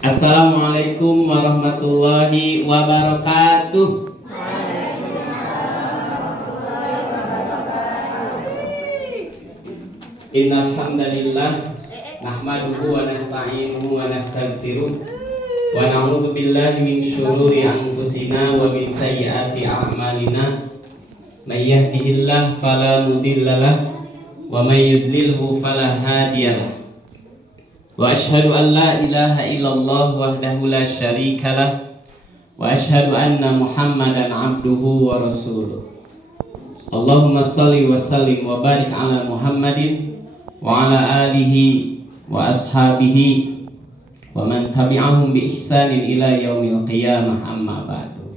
Assalamualaikum warahmatullahi wabarakatuh. Innal hamdalillah nahmaduhu wa nasta'inuhu wa nastaghfiruh wa na'udzu billahi min syururi anfusina wa min sayyiati a'malina. May yahdihillahu fala mudhillalah wa may yudlilhu fala hadiyalah. Wa asyhadu an la ilaha illallah wahdahu la syarikalah wa asyhadu anna Muhammadan abduhu wa rasuluh. Allahumma shalli wa sallim wa barik ala Muhammadin wa ala alihi wa ashabihi wa man tabi'ahum bi ihsanin ila yaumil qiyamah, amma ba'du.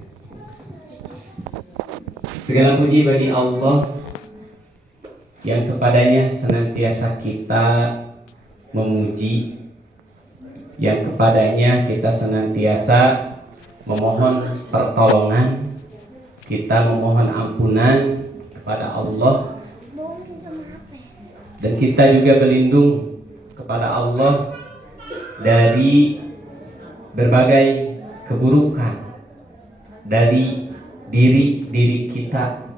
Segala puji bagi Allah yang kepadanya senantiasa kita memuji, yang kepadanya kita senantiasa memohon pertolongan, kita memohon ampunan kepada Allah, dan kita juga berlindung kepada Allah dari berbagai keburukan dari diri kita.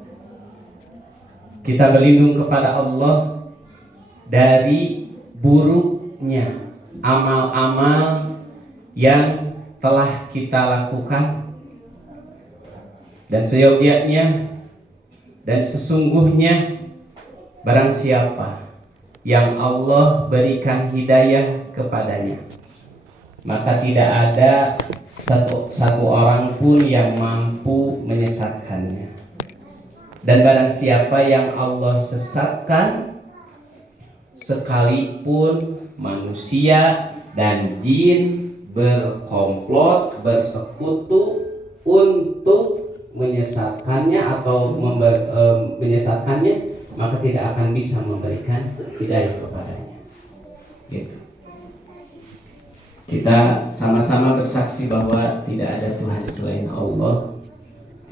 Kita berlindung kepada Allah dari buruknya amal-amal yang telah kita lakukan, dan seyogianya dan sesungguhnya barang siapa yang Allah berikan hidayah kepadanya, maka tidak ada satu orang pun yang mampu menyesatkannya. Dan barang siapa yang Allah sesatkan, sekalipun manusia dan jin berkomplot, bersekutu untuk menyesatkannya atau menyesatkannya, maka tidak akan bisa memberikan hidayah kepadanya. Gitu. Kita sama-sama bersaksi bahwa tidak ada Tuhan selain Allah,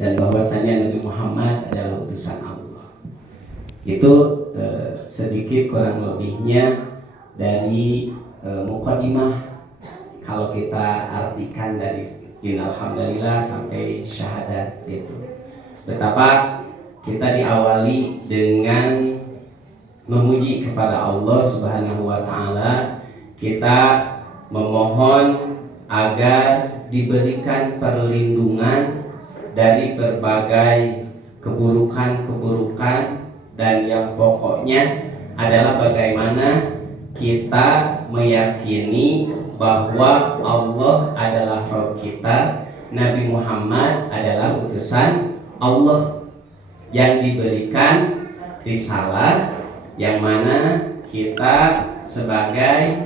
dan bahwasanya Nabi Muhammad adalah utusan Allah. Itu sedikit kurang lebihnya dari mukadimah, kalau kita artikan dari alhamdulillah sampai syahadat itu. Betapa kita diawali dengan memuji kepada Allah Subhanahu wa taala. Kita memohon agar diberikan perlindungan dari berbagai keburukan-keburukan, dan yang pokoknya adalah bagaimana kita meyakini bahwa Allah adalah Rabb kita, Nabi Muhammad adalah utusan Allah yang diberikan risalah, yang mana kita sebagai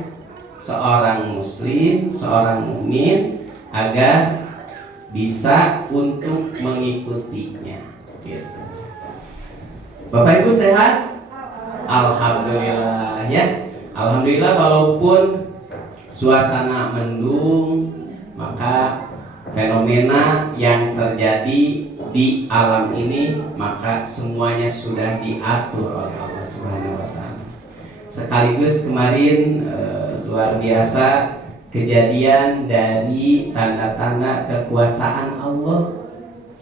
seorang muslim, seorang mukmin, agar bisa untuk mengikutinya. Gitu. Bapak Ibu sehat? Alhamdulillah ya. Alhamdulillah, walaupun suasana mendung, maka fenomena yang terjadi di alam ini maka semuanya sudah diatur oleh Allah Subhanahu wa taala. Sekaligus kemarin luar biasa kejadian dari tanda-tanda kekuasaan Allah.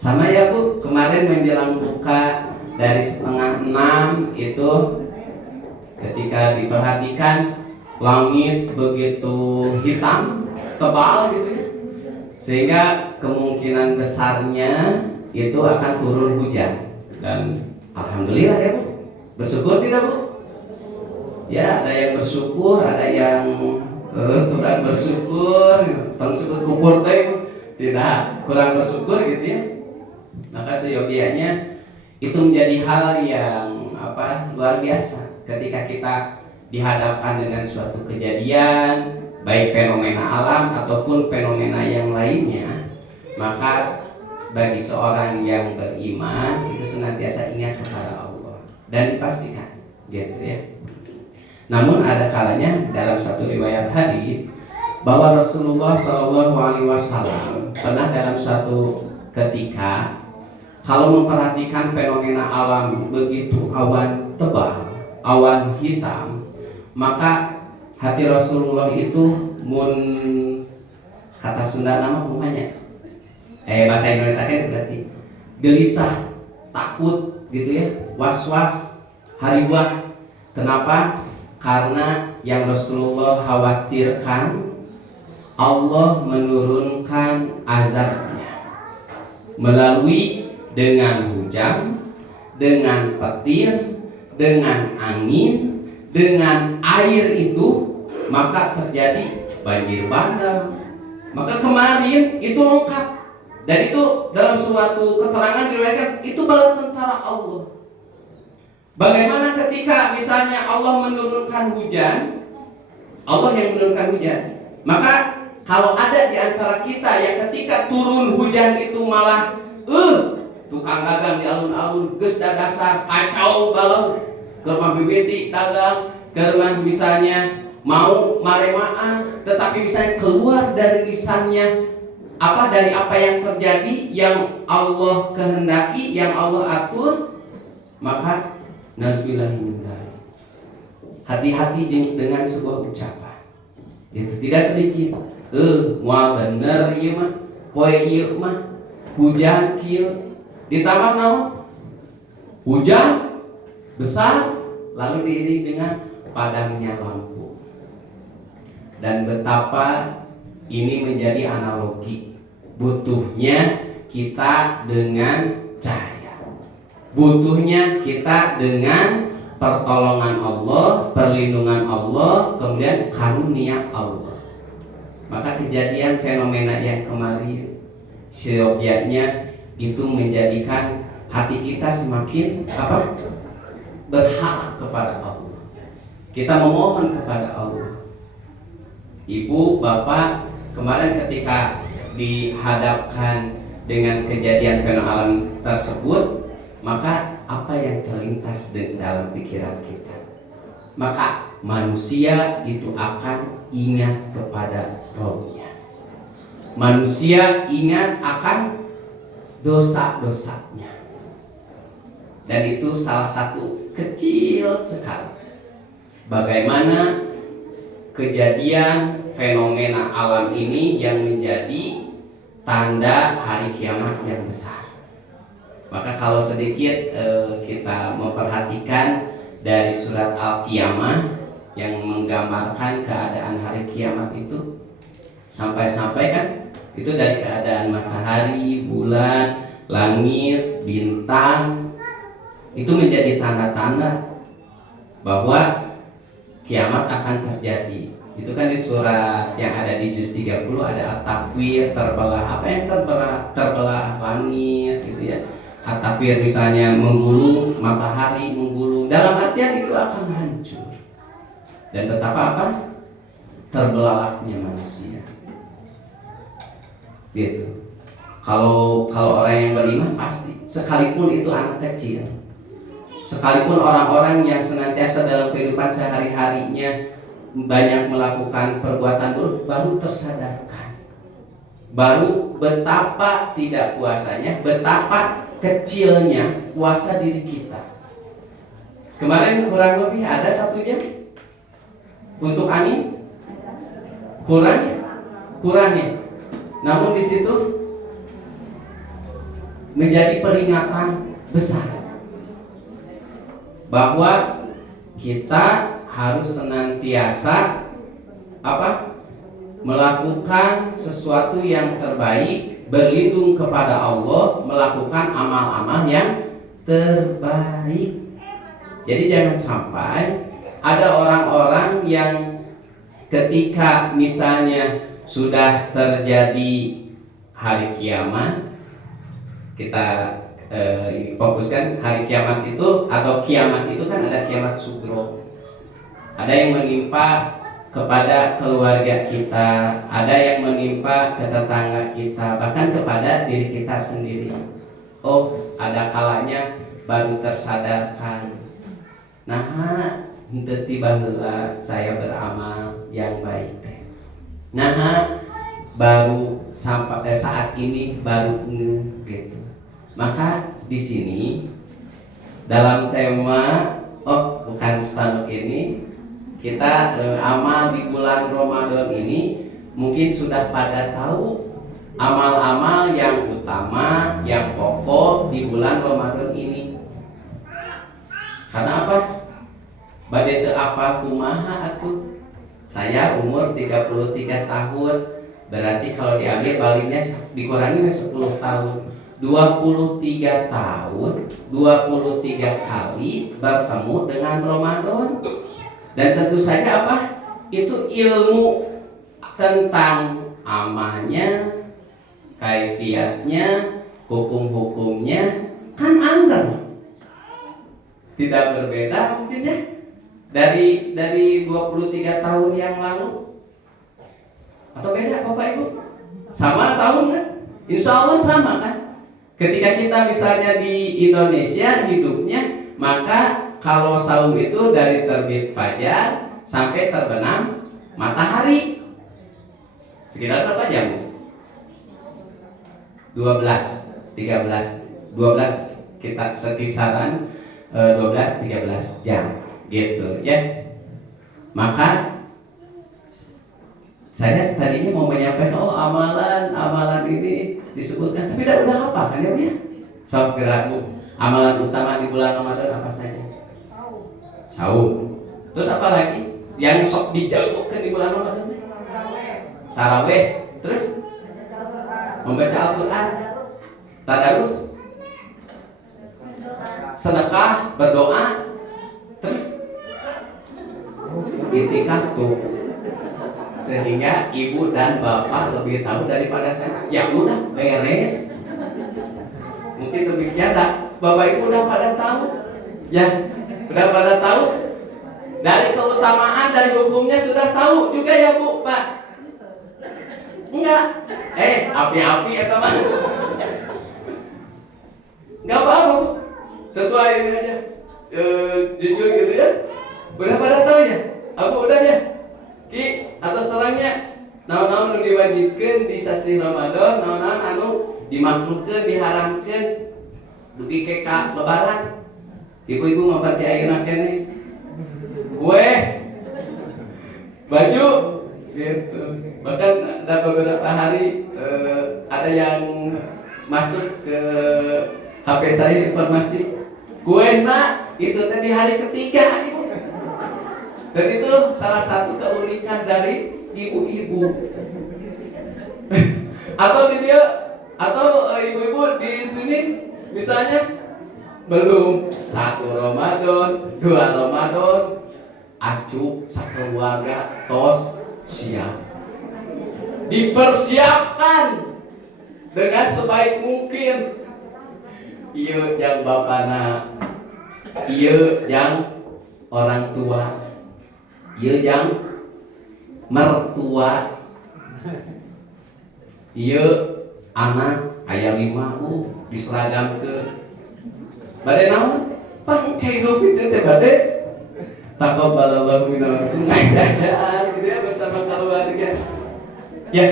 Sama ya Bu, kemarin menjelang buka dari 5:30 itu, ketika diperhatikan langit begitu hitam, tebal gitu ya, sehingga kemungkinan besarnya itu akan turun hujan. Dan alhamdulillah ya Bu, bersyukur tidak Bu? Ya, ada yang bersyukur, ada yang kurang bersyukur, bersyukur kubur tidak, kurang bersyukur gitu ya. Maka seyogianya itu menjadi hal yang luar biasa ketika kita dihadapkan dengan suatu kejadian, baik fenomena alam ataupun fenomena yang lainnya. Maka bagi seorang yang beriman itu senantiasa ingat kepada Allah dan dipastikan gitu ya. Namun ada kalanya dalam satu riwayat hadis bahwa Rasulullah SAW pernah dalam suatu ketika, kalau memperhatikan fenomena alam begitu awan tebal, awan hitam, maka hati Rasulullah itu kata Sunda nama rumahnya. Bahasa Indonesia kan berarti gelisah, takut gitu ya, was-was, hariwah. Kenapa? Karena yang Rasulullah khawatirkan Allah menurunkan azabnya melalui dengan hujan, dengan petir, dengan angin, dengan air itu, maka terjadi banjir bandang. Maka kemarin itu lengkap, dan itu dalam suatu keterangan diriwayatkan itu bala tentara Allah. Bagaimana ketika misalnya Allah menurunkan hujan, Allah yang menurunkan hujan, maka kalau ada di antara kita yang ketika turun hujan itu malah tukang dagang di alun-alun geus dasar kacau balau, keur bibiti dagang, keur misalnya mau maremaan, tetapi misalnya keluar dari lisannya dari apa yang terjadi, yang Allah kehendaki, yang Allah atur, maka nasbillahimindzalik. Hati-hati dengan sebuah ucapan. Itu tidak sedikit. Moal bener ieu mah, poe ieu mah hujan kieu, ditambah naon? Hujan besar lalu diiringi dengan padamnya lampu. Dan betapa ini menjadi analogi butuhnya kita dengan cahaya, butuhnya kita dengan pertolongan Allah, perlindungan Allah, kemudian karunia Allah. Maka kejadian fenomena yang kemarin seyogyanya itu menjadikan hati kita semakin berharap kepada Allah. Kita memohon kepada Allah. Ibu, bapak, kemarin ketika dihadapkan dengan kejadian fenomena alam tersebut, maka apa yang terlintas dalam pikiran kita? Maka manusia itu akan ingat kepada Rohnya. Manusia ingat akan dosa-dosanya. Dan itu salah satu kecil sekali. Bagaimana kejadian fenomena alam ini yang menjadi tanda hari kiamat yang besar. Maka kalau sedikit kita memperhatikan dari surat Al-Qiyamah yang menggambarkan keadaan hari kiamat itu, sampai-sampai kan itu dari keadaan matahari, bulan, langit, bintang, itu menjadi tanda-tanda bahwa kiamat akan terjadi. Itu kan di surat yang ada di juz 30 ada at-takwir, terbelah. Apa yang terbelah? Terbelah langit gitu ya. At-takwir misalnya menggulung, matahari menggulung. Dalam artian itu akan hancur. Dan betapa terbelalaknya manusia. Gitu. Kalau orang yang beriman pasti, sekalipun itu anak kecil, sekalipun orang-orang yang senantiasa dalam kehidupan sehari-harinya banyak melakukan perbuatan buruk, baru tersadarkan, baru betapa tidak kuasanya, betapa kecilnya kuasa diri kita. Kemarin kurang lebih ada 1 jam untuk angin, kurangnya. Namun di situ menjadi peringatan besar bahwa kita harus senantiasa melakukan sesuatu yang terbaik, berlindung kepada Allah, melakukan amal-amal yang terbaik. Jadi jangan sampai ada orang-orang yang ketika misalnya sudah terjadi hari kiamat, kita fokuskan hari kiamat itu, atau kiamat itu kan ada kiamat sugro, ada yang menimpa kepada keluarga kita, ada yang menimpa ke tetangga kita, bahkan kepada diri kita sendiri. Oh, ada kalanya baru tersadarkan. Nah, tiba heula saya beramal yang baik. Nah, baru sampai saat ini baru gitu. Maka di sini dalam tema bukan spanduk ini, kita amal di bulan Ramadan ini mungkin sudah pada tahu amal-amal yang utama, yang pokok di bulan Ramadan ini. Karena apa? Bade teu apa kumaha atuh. Saya umur 33 tahun. Berarti kalau diambil baliknya dikurangi 10 tahun. 23 tahun, 23 kali bertemu dengan Ramadan. Dan tentu saja apa? Itu ilmu tentang amalnya, kaifiatnya, hukum-hukumnya kan anggar. Tidak berbeda mungkin ya dari 23 tahun yang lalu. Atau beda Bapak Ibu? Sama saum kan? Insya Allah sama kan? Ketika kita misalnya di Indonesia hidupnya, maka kalau saum itu dari terbit fajar sampai terbenam matahari. Sekitar berapa jam? 12, 13, 12 kita sekisaran 12-13 jam gitu ya. Maka saya tadinya mau menyampaikan amalan ini disebutkan, tapi udah apa kan ya Bu ya? Sok gerakmu. Amalan utama di bulan Ramadan apa saja? Saum. Terus apa lagi? Yang sok dijagokan di bulan Ramadan? Tarawih. Terus membaca Al-Qur'an. Tadarus. Sedekah, berdoa. Terus itikaf tuh. Sehingga ibu dan bapak lebih tahu daripada saya. Ya udah beres. Mungkin demikian dah. Bapak ibu udah pada tahu. Ya, udah pada tahu. Dari keutamaan, dari hukumnya sudah tahu juga ya Bu, Pak. Enggak. Api-api ya teman. Enggak apa-apa Bu. Sesuai ini aja. Jujur gitu ya. Udah pada tahu ya? Aku udah ya. Ki atas terangnya naon-naon nu diwajibkeun di sasi Ramadan, naon-naon anu dimakruhkeun, diharamkeun dugi ke ka lebaran. Ibu-ibu ngapati ayeuna keneh. Kue, baju gitu. Bahkan ada beberapa hari ada yang masuk ke HP saya informasi kue nak itu teh di hari ketiga Ibu. Dan itu salah satu keunikan dari ibu-ibu. Atau di dia, atau ibu-ibu di sini misalnya belum 1 Ramadan, 2 Ramadan, acuh sakeluarga tos siap. Dipersiapkan dengan sebaik mungkin. Ieu yang bapana, ieu yang orang tua, ieu yang mertua, ieu anak aya 5 diseragamkeun. Bade naon? Pangke hidup itu teh bade taqabbalallahu minna wa minkum ngajajan gitu ya bersama keluarga. Ya.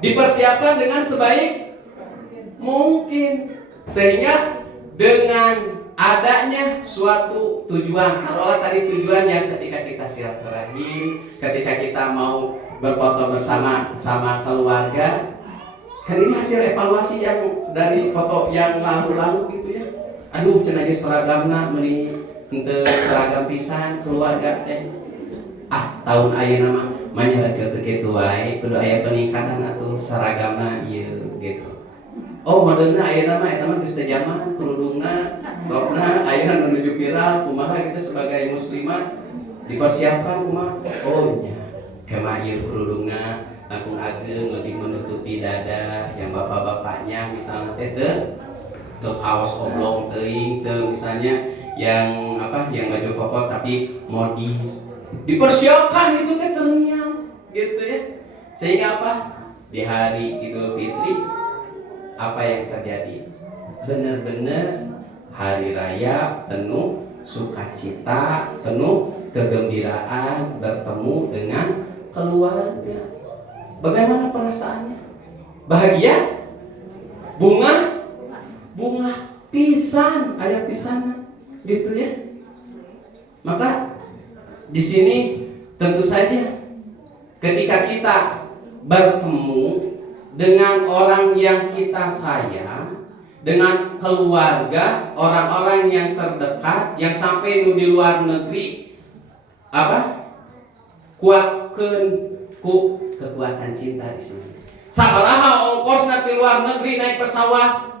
Dipersiapkan dengan sebaik mungkin sehingga dengan adanya suatu tujuan. Kalau tadi tujuan yang ketika kita silaturahim, ketika kita mau berfoto bersama sama keluarga, kan ini hasil evaluasi yang dari foto yang lalu-lalu gitu ya. Aduh cenah ge seragamna meuli henteu seragam pisan keluarga teh. Tahun ayeuna mah manyakeun teu kitu wae, kudu aya peningkatan atuh seragamna ieu gitu. Oh modelna ayeuna mah eta mah geus teu zaman kerudungna, rokna ayeuna menuju viral kumaha kita sebagai muslimah dipersiapkan kumaha. Oh nya kema ieu kerudungna langkung ageng lebih menutupi dada yang bapak-bapaknya misalnya teh ke kaos oblong teuing teu misalnya yang apa yang baju koko tapi modis dipersiapkan itu teh terngiang gitu ya. Sehingga apa? Di hari Idul Fitri apa yang terjadi? Benar-benar hari raya penuh sukacita, penuh kegembiraan bertemu dengan keluarga. Bagaimana perasaannya? Bahagia? Bunga pisan, aya pisan gitu ya. Maka di sini tentu saja ketika kita bertemu dengan orang yang kita sayang, dengan keluarga, orang-orang yang terdekat, yang sampai di luar negeri, kuatkeun ku kekuatan cinta di sini. Sabaraha ongkosna ke luar negeri naik pesawat?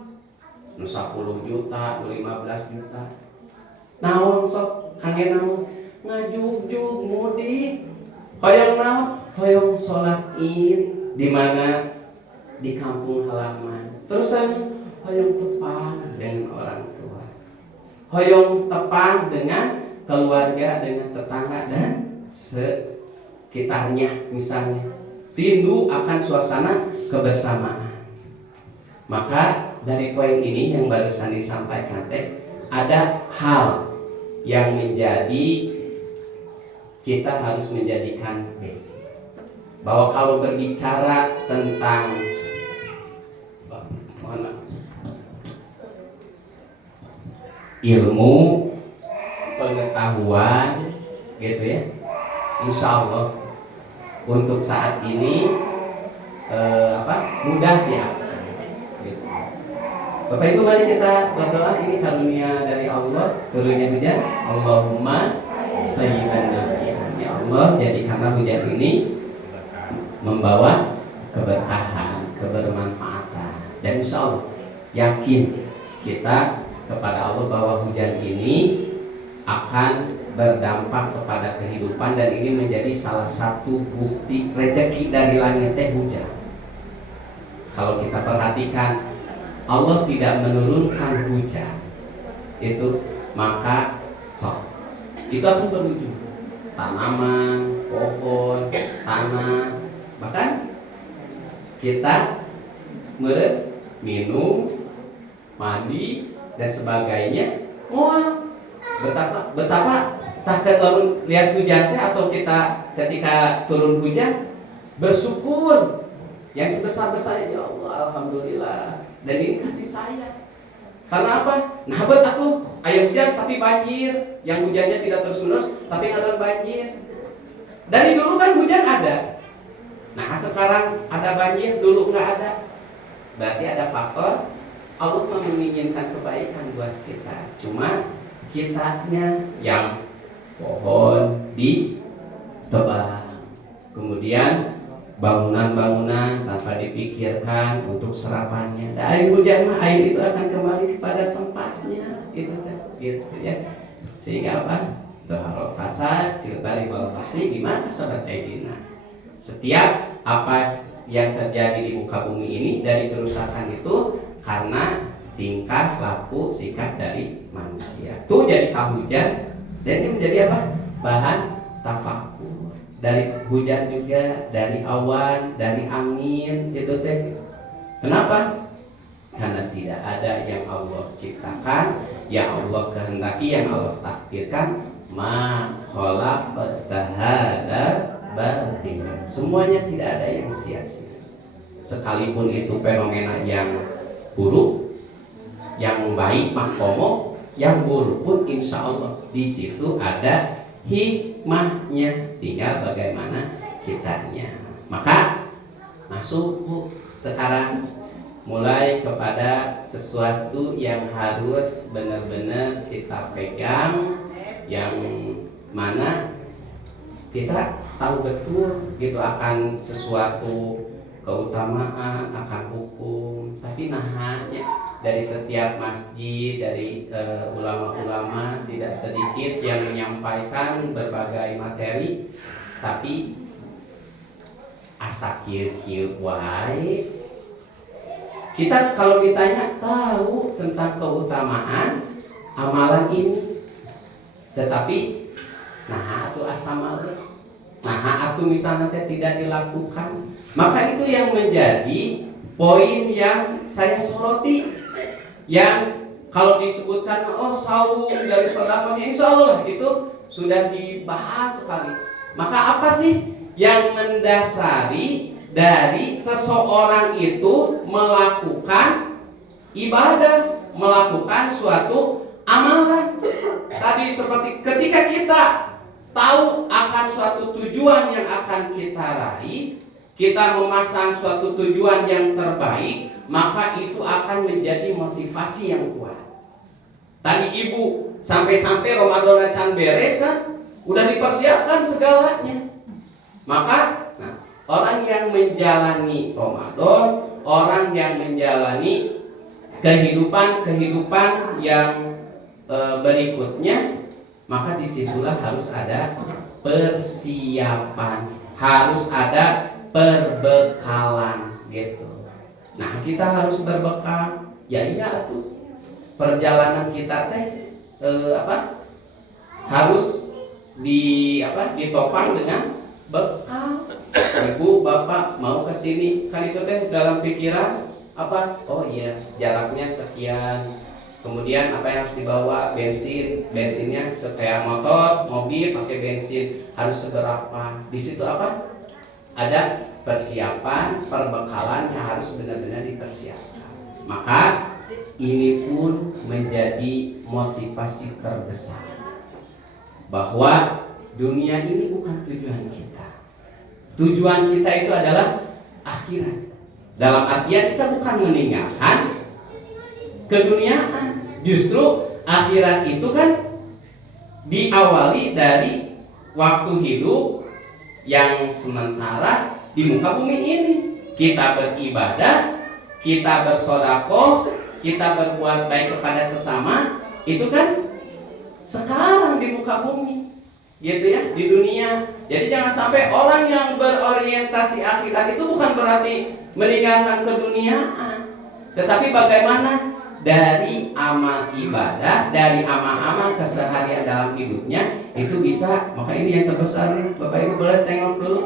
10 juta, 15 juta. Naon sok kangen naon? Ngajugjug mudik. Hoyong naon? Hoyong sholat Id di mana? Di kampung halaman. Terus hoyong tepang dengan orang tua. Hoyong tepang dengan keluarga, dengan tetangga dan sekitarnya misalnya. Rindu akan suasana kebersamaan. Maka dari poin ini yang barusan disampaikan ada hal yang menjadi kita harus menjadikan basic. Bahwa kalau berbicara tentang ilmu pengetahuan gitu ya, insya Allah untuk saat ini mudah diakses. Gitu. Bapak Ibu, mari kita berdoa. Ini karunia dari Allah, turunnya hujan. Allahumma sayyiban nafi'an. Ya Allah, jadikanlah hujan ini membawa keberkahan, kebermanfaatan. Dan insya Allah yakin kita kepada Allah bahwa hujan ini akan berdampak kepada kehidupan, dan ini menjadi salah satu bukti rezeki dari langit hujan. Kalau kita perhatikan, Allah tidak menurunkan hujan itu, maka itu akan berujung tanaman, pohon, tanah, bahkan kita minum, mandi dan sebagainya. Betapa tak turun lihat hujan atau kita ketika turun hujan bersyukur yang sebesar-besarnya, ya Allah, alhamdulillah, dan ini kasih sayang. Karena apa? Nah, aku ayam hujan tapi banjir, yang hujannya tidak terus-menerus tapi ada banjir. Dari dulu kan hujan ada. Nah, sekarang ada banjir, dulu nggak ada. Berarti ada faktor Allah menginginkan kebaikan buat kita. Cuma kitanya yang pohon ditebang, kemudian bangunan-bangunan tanpa dipikirkan untuk serapannya. Dan air hujan mah, air itu akan kembali kepada tempatnya, gitu ya. Sehingga apa? Dhaharul fasad fil barri wal bahri bima kasabat aydina. Setiap apa yang terjadi di muka bumi ini dari kerusakan itu karena tingkah laku sikap dari manusia. Itu jadi hujan, dan ini menjadi apa? Bahan tafakur. Dari hujan juga, dari awan, dari angin, itu teh. Kenapa? Karena tidak ada yang Allah ciptakan, yang Allah kehendaki, yang Allah takdirkan. Ma khalaqta hadza batila. Semuanya tidak ada yang sia-sia. Sekalipun itu fenomena yang buruk, yang baik mahkomo, yang buruk pun insya Allah di situ ada hikmahnya, tinggal bagaimana kitanya. Maka masuk sekarang mulai kepada sesuatu yang harus benar-benar kita pegang, yang mana kita tahu betul gitu akan sesuatu keutamaan, akan hukum, tapi nahanya dari setiap masjid, dari ulama-ulama tidak sedikit yang menyampaikan berbagai materi, tapi asa kieu wae. Kita kalau ditanya tahu tentang keutamaan amalan ini, tetapi nah atuh asa males, nah atuh misalnya tidak dilakukan. Maka itu yang menjadi poin yang saya soroti, yang kalau disebutkan saum dari sedekah, insya Allah itu sudah dibahas sekali. Maka apa sih yang mendasari dari seseorang itu melakukan ibadah, melakukan suatu amalan? Tadi seperti ketika kita tahu akan suatu tujuan yang akan kita raih, kita memasang suatu tujuan yang terbaik, maka itu akan menjadi motivasi yang kuat. Tadi ibu sampai-sampai Ramadan can beres kan, udah dipersiapkan segalanya. Maka orang yang menjalani Ramadan, orang yang menjalani kehidupan yang berikutnya, maka disitulah harus ada persiapan, harus ada perbekalan gitu. Nah, kita harus berbekal. Ya iya tuh. Perjalanan kita harus ditopang dengan bekal. Ibu, bapak mau ke sini, kan itu dalam pikiran oh iya, jaraknya sekian. Kemudian apa yang harus dibawa? Bensinnya kayak motor, mobil pakai bensin harus seberapa. Di situ ada persiapan, perbekalan yang harus benar-benar dipersiapkan. Maka ini pun menjadi motivasi terbesar bahwa dunia ini bukan tujuan kita. Tujuan kita itu adalah akhirat. Dalam artian kita bukan meninggalkan keduniaan. Justru akhirat itu kan diawali dari waktu hidup yang sementara di muka bumi ini. Kita beribadah, kita bersedekah, kita berbuat baik kepada sesama, itu kan sekarang di muka bumi, gitu ya, di dunia. Jadi jangan sampai orang yang berorientasi akhirat itu bukan berarti meninggalkan keduniaan, tetapi bagaimana dari amal ibadah, dari amal-amal keseharian dalam hidupnya itu bisa. Maka ini yang terbesar, Bapak Ibu boleh tengok dulu,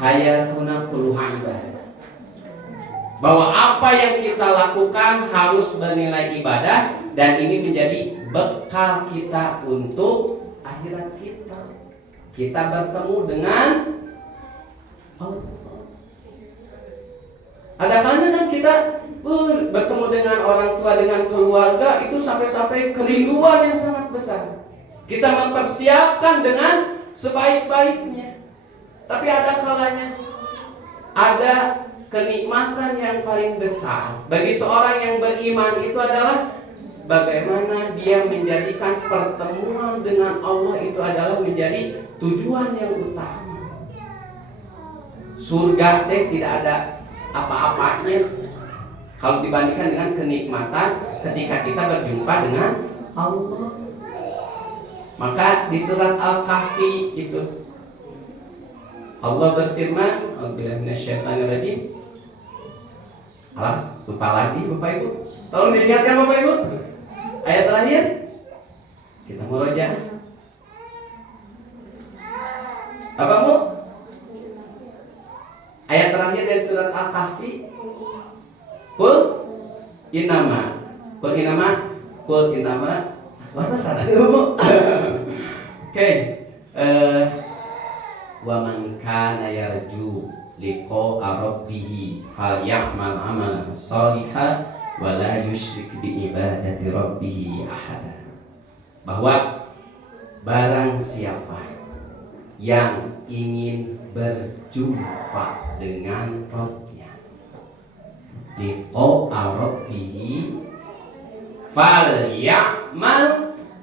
hayatuna kulluha ibadah. Bahwa apa yang kita lakukan harus bernilai ibadah, dan ini menjadi bekal kita untuk akhirat kita. Kita bertemu dengan Allah. Ada kalanya kan kita bertemu dengan orang tua, dengan keluarga, itu sampai-sampai kerinduan yang sangat besar. Kita mempersiapkan dengan sebaik-baiknya. Tapi ada kalanya ada kenikmatan yang paling besar bagi seorang yang beriman itu adalah bagaimana dia menjadikan pertemuan dengan Allah itu adalah menjadi tujuan yang utama. Surga tidak ada apa-apanya kalau dibandingkan dengan kenikmatan ketika kita berjumpa dengan Allah. Maka di surat Al-Kahfi itu Allah berfirman, A'udzubillahi minasyaitonirrajim. Lupa lagi Bapak Ibu. Tolong diingatkan Bapak Ibu. Ayat terakhir kita murojaah. Apa Bu? Ayat terakhir dari surat Al-Kahfi. Qul innama. Mana sana Bu? Oke. Wa man kana yarju liqa'a rabbih falyamal amalan shalihan wa la yusyrik bi ibadati rabbih ahada. Bahwa barang siapa yang ingin berjumpa dengan Rabbnya, liqa'a rabbih falyamal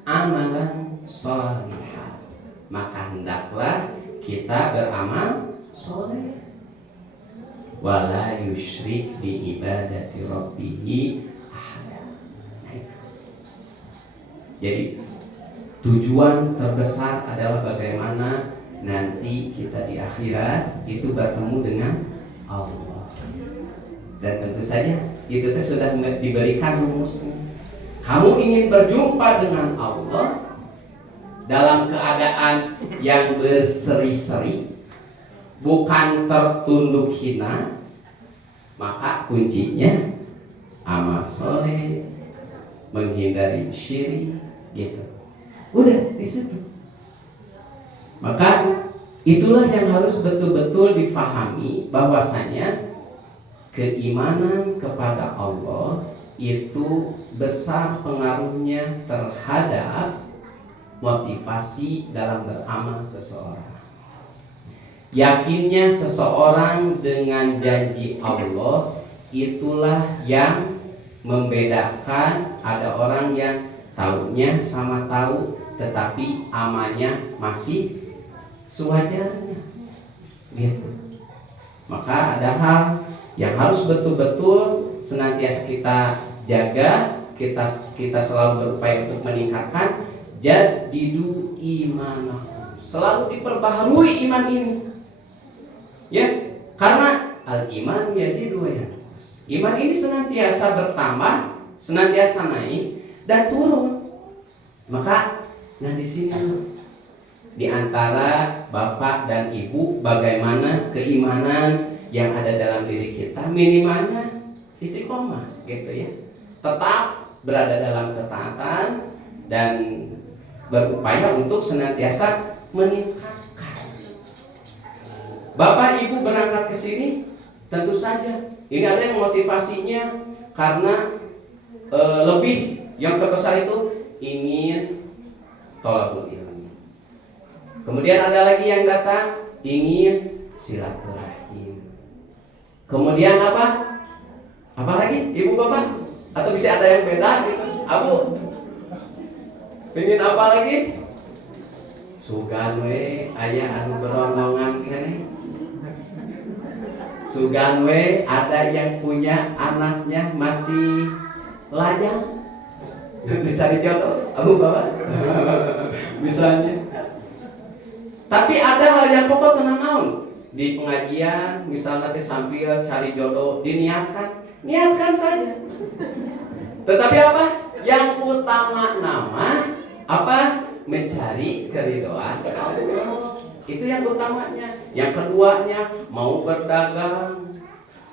amalan shalihan, maka hendaklah kita beramal soleh, wala yusyrik bi ibadati rabbih ahada. Jadi tujuan terbesar adalah bagaimana nanti kita di akhirat itu bertemu dengan Allah. Dan tentu saja itu sudah diberikan rumusnya. Kamu ingin berjumpa dengan Allah dalam keadaan yang berseri-seri, bukan tertunduk hina, maka kuncinya amal soleh, menghindari syirik, gitu. Udah di situ. Maka itulah yang harus betul-betul difahami, bahwasanya keimanan kepada Allah itu besar pengaruhnya terhadap motivasi dalam beramal seseorang. Yakinnya seseorang dengan janji Allah, itulah yang membedakan ada orang yang taunya sama tahu tetapi amalnya masih sewajarnya gitu. Maka ada hal yang harus betul-betul senantiasa kita jaga, kita selalu berupaya untuk meningkatkan. Jadidu imanakum, selalu diperbaharui iman ini. Ya, karena al-iman yazidu wa yanqus. Iman ini senantiasa bertambah, senantiasa naik dan turun. Maka di sini di antara bapak dan ibu, bagaimana keimanan yang ada dalam diri kita, minimalnya istiqomah gitu ya. Tetap berada dalam ketaatan dan berupaya untuk senantiasa meningkatkan. Bapak ibu berangkat ke sini, tentu saja ini ada yang motivasinya karena lebih yang terbesar itu ingin thalabul ilmi. Kemudian ada lagi yang datang ingin silaturahim. Kemudian apa? Apa lagi, ibu bapak? Atau bisa ada yang beda gitu? Abu, ingin apa lagi? Sugan we aya anu berondongan keneh. Sugan we ada yang punya anaknya masih lajang. Dicari jodoh, Abu bapak. Misalnya. Tapi ada hal yang pokok tenang naon. Di pengajian misalnya sambil cari jodoh diniatkan, niatkan saja. Tetapi apa? Yang utama nama apa? Mencari keridhaan Allah. Itu yang utamanya. Yang keduanya mau berdagang,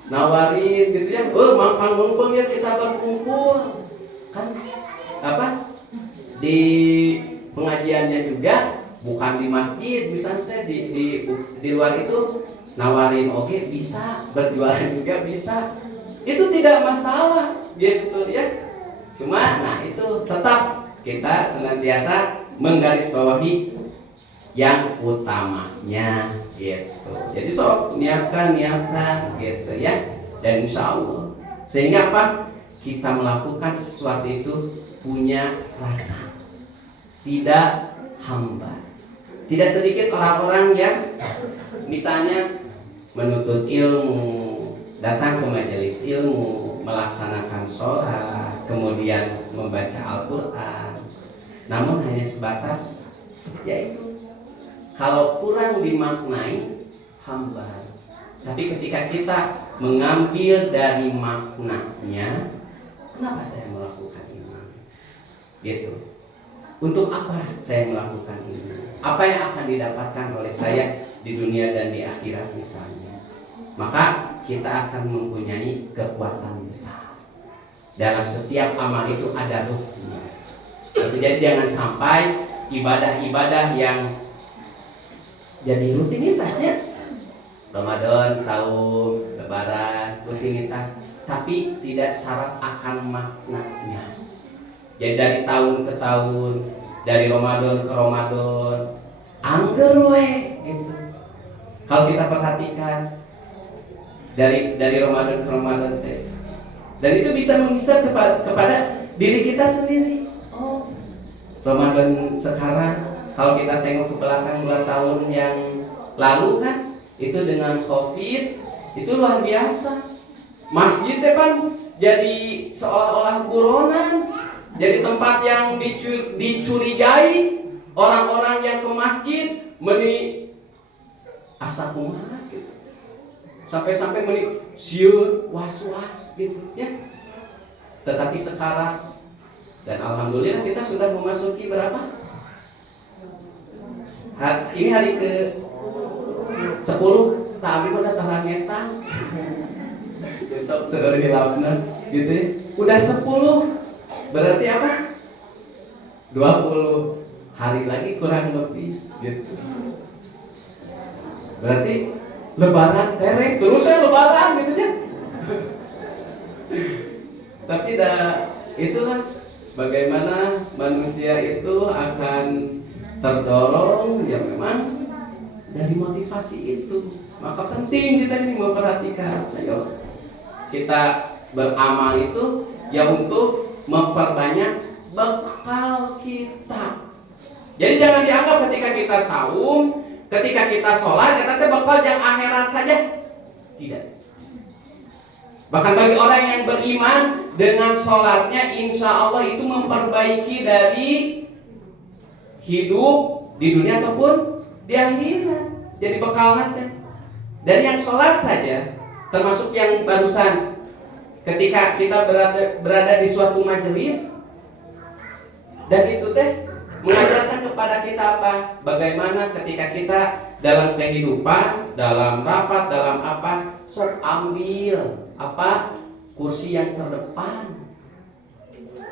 nawarin gitu ya. Mumpung ya kita berkumpul. Kan apa? Di pengajiannya juga bukan di masjid, misalnya di luar itu nawarin oke, bisa, berjualan juga bisa. Itu tidak masalah gitu ya. Cuma itu tetap kita senantiasa menggarisbawahi yang utamanya gitu. Jadi niatkan gitu ya. Dan insya Allah sehingga apa? Kita melakukan sesuatu itu punya rasa, tidak hambar. Tidak sedikit orang-orang yang misalnya menuntut ilmu, datang ke majelis ilmu, melaksanakan sholat, kemudian membaca Al-Quran, namun hanya sebatas yaitu kalau kurang dimaknai hambar. Tapi ketika kita mengambil dari maknanya, kenapa saya melakukan ini? Gitu. Untuk apa saya melakukan ini? Apa yang akan didapatkan oleh saya di dunia dan di akhirat misalnya? Maka kita akan mempunyai kekuatan besar. Dalam setiap amal itu ada ruhnya. Jadi jangan sampai ibadah-ibadah yang jadi rutinitasnya Ramadan, saum, lebaran, rutinitas, tapi tidak syarat akan maknanya. Jadi dari tahun ke tahun, dari Ramadan ke Ramadan, angger we gitu. Kalau kita perhatikan dari Ramadan ke Ramadan, dan itu bisa menghisap kepada diri kita sendiri. Oh, Ramadan sekarang, kalau kita tengok ke belakang 2 tahun yang lalu kan, itu dengan COVID itu luar biasa. Masjid kan jadi seolah-olah buronan. Jadi tempat yang dicurigai orang-orang yang ke masjid meni asa kumaha gitu. Sampai-sampai meni sieun was-was gitu ya. Tetapi sekarang dan alhamdulillah kita sudah memasuki berapa? Ini hari ke 10, tapi pada tahan ngetang. Besok sudah dilakukan gitu ya. Udah 10. Berarti apa? 20 hari lagi kurang lebih gitu. Berarti lebaran tereng terus ya lebaran gitu ya. Tapi itulah bagaimana manusia itu akan terdorong ya memang dari motivasi itu. Maka penting kita ini memperhatikan. Ayo kita beramal itu ya untuk memperbanyak bekal kita. Jadi jangan dianggap ketika kita saum, ketika kita sholat, kita bekal yang akhirat saja. Tidak. Bahkan bagi orang yang beriman, dengan sholatnya insya Allah itu memperbaiki dari hidup di dunia ataupun di akhirat. Jadi bekal nanti. Dan yang sholat saja, termasuk yang barusan, ketika kita berada di suatu majelis, dan itu teh mengajarkan kepada kita apa? Bagaimana ketika kita dalam kehidupan, dalam rapat, dalam apa, sok ambil apa? Kursi yang terdepan.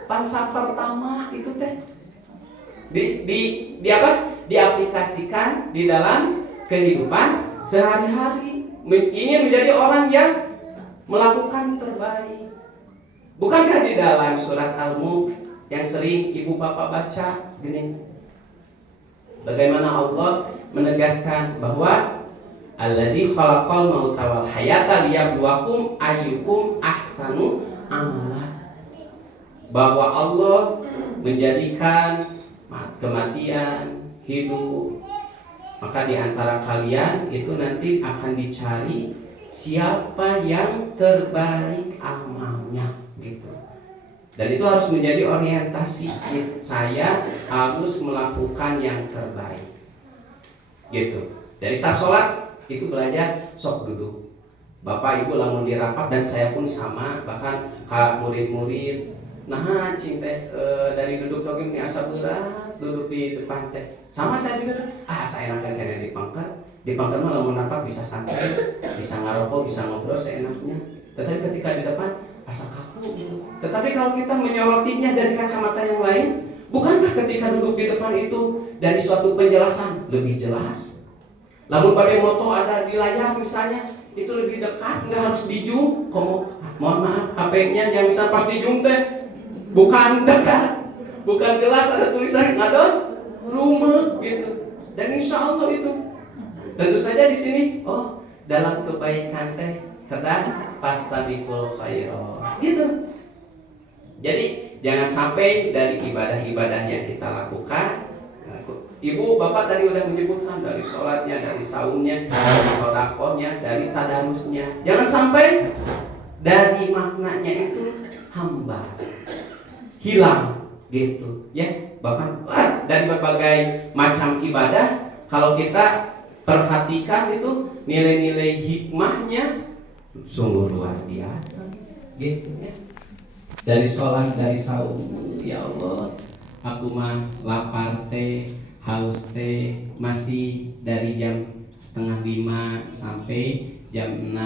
Pansa pertama itu teh di apa? Diaplikasikan di dalam kehidupan sehari-hari. Ingin menjadi orang yang melakukan terbaik. Bukankah di dalam surat Al-Mulk yang sering ibu bapak baca gini, bagaimana Allah menegaskan bahwa alladzi khalaqal mauta wal hayata liyabluwakum ayyukum ahsanu amala, bahwa Allah menjadikan kematian, hidup, maka di antara kalian itu nanti akan dicari siapa yang terbaik amalnya gitu. Dan itu harus menjadi orientasi saya harus melakukan yang terbaik gitu. Dari saat sholat itu belajar sok duduk. Bapak ibu lamun di rapat dan saya pun sama, bahkan murid-murid nah cinta dari duduk jogging asa berat duduk di depan teh. Sama saya juga saya enakan kena di pangkat mah lamun rapat bisa santai, bisa ngarokok, bisa ngobrol seenaknya. Tetapi ketika di depan asa kaku gitu. Tetapi kalau kita menyorotinya dari kacamata yang lain, bukankah ketika duduk di depan itu dari suatu penjelasan lebih jelas? Lalu pada moto ada di layar misalnya, itu lebih dekat, nggak harus dijung. Mohon maaf, HP-nya yang bisa pas dijung teh bukan dekat, bukan jelas, ada tulisan ada rumah gitu. Dan insya Allah itu tentu saja di sini, dalam kebaikan teh kedah fastabiqul khairat gitu. Jadi jangan sampai dari ibadah-ibadah yang kita lakukan, ibu bapak tadi udah menyebutkan dari sholatnya, dari saumnya, dari sodakohnya, dari tadarusnya, jangan sampai dari maknanya itu hamba hilang gitu ya. Bahkan dari berbagai macam ibadah kalau kita perhatikan itu nilai-nilai hikmahnya sungguh luar biasa gitu ya. Dari sholat, dari saum, ya Allah aku mah lapar teh, haus teh, masih dari jam 4:30 sampai jam 6